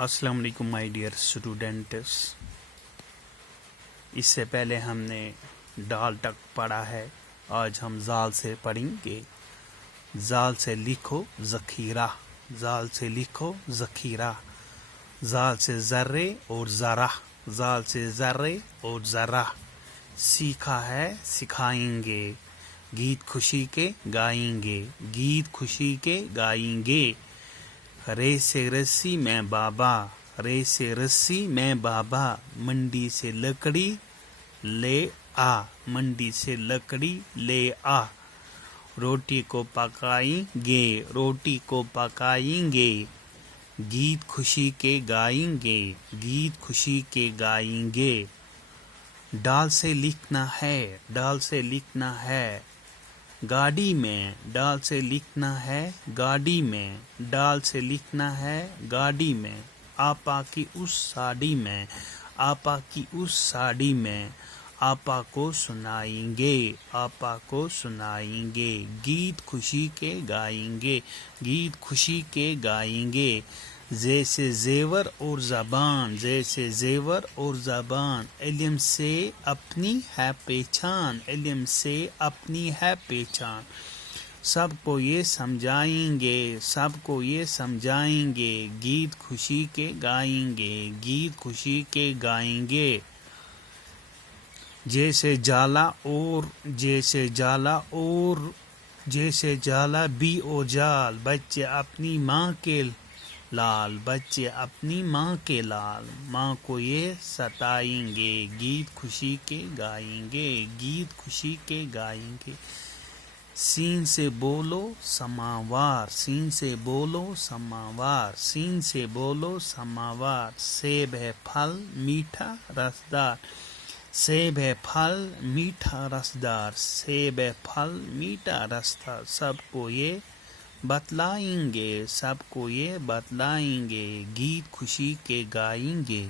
السلام علیکم my dear students. اس سے پہلے ہم نے ڈال تک پڑھا ہے. آج ہم زال سے پڑھیں گے. زال سے لکھو ذخیرہ، زال سے لکھو ذخیرہ. زال سے ذرے اور ذرہ، زال سے ذرے اور ذرہ. سیکھا ہے سکھائیں گے، گیت خوشی کے گائیں گے، گیت خوشی کے گائیں گے. رے سے رسی میں بابا، رے سے رسی میں بابا. منڈی سے لکڑی لے آ، منڈی سے لکڑی لے آ. روٹی کو پکائیں گے، روٹی کو پکائیں گے. گیت خوشی کے گائیں گے، گیت خوشی کے گائیں گے. ڈال سے لکھنا ہے، ڈال سے لکھنا ہے. گاڑی میں، ڈال سے لکھنا ہے گاڑی میں، ڈال سے لکھنا ہے گاڑی میں. آپا کی اس ساڑی میں، آپا کی اس ساڑی میں. آپا کو سنائیں گے، آپا کو سنائیں گے. گیت خوشی کے گائیں گے، گیت خوشی کے گائیں گے. جیسے زیور اور زبان، جیسے زیور اور زبان. علم سے اپنی ہے پہچان، علم سے اپنی ہے پہچان. سب کو یہ سمجھائیں گے، سب کو یہ سمجھائیں گے. گیت خوشی کے گائیں گے، گیت خوشی کے گائیں گے. جیسے جالا اور، جیسے جالا اور، جیسے جالا بھی او جال. بچے اپنی ماں کے لال، بچے اپنی ماں کے لال. ماں کو یہ ستائیں گے، گیت خوشی کے گائیں گے، گیت خوشی کے گائیں گے. سین سے بولو سماوار، سین سے بولو سماوار، سین سے بولو سماوار. سیب ہے پھل میٹھا رسدار، سیب ہے پھل میٹھا رسدار. سیب ہے پھل میٹھا رسدار. سب کو یہ بتلائیں گے، سب کو یہ بتلائیں گے. گیت خوشی کے گائیں گے.